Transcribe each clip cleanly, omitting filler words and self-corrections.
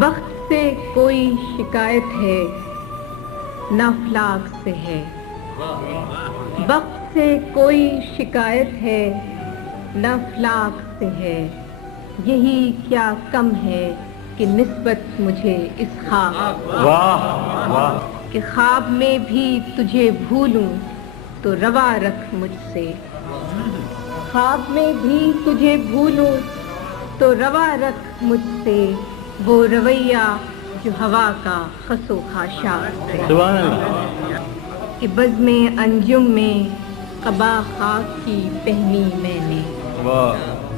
وقت سے کوئی شکایت ہے نہ افلاک سے ہے، وقت سے کوئی شکایت ہے نہ افلاک سے ہے، یہی کیا کم ہے کہ نسبت مجھے اس خواب کہ خواب میں بھی تجھے بھولوں تو روا رکھ مجھ سے، خواب میں بھی تجھے بھولوں تو روا رکھ مجھ سے، وہ رویہ جو ہوا کا خس و خاشاک سے، کہ بزم انجم میں قبا خاک کی پہنی میں نے،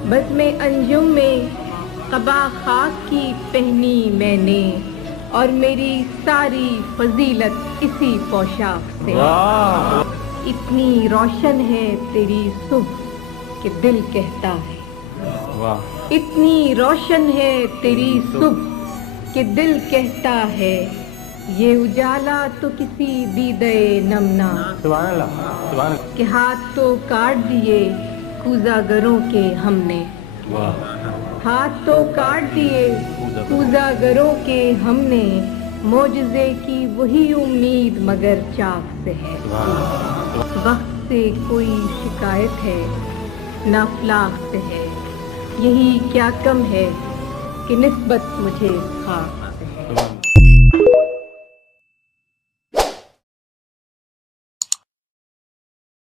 بزم انجم میں قبا خاک کی پہنی میں نے، اور میری ساری فضیلت اسی پوشاک سے، اتنی روشن ہے تیری صبح کہ دل کہتا ہے، اتنی روشن ہے تیری صبح کہ دل کہتا ہے، یہ اجالا تو کسی دیدے نمنا کہ ہاتھ تو کاٹ دیے کوزہ گروں کے ہم نے، ہاتھ تو کاٹ دیے کوزہ گروں کے ہم نے، معجزے کی وہی امید مگر چاک سے ہے، وقت سے کوئی شکایت ہے نہ افلاک سے ہے، یہی کیا کم ہے کہ نسبت مجھے خواب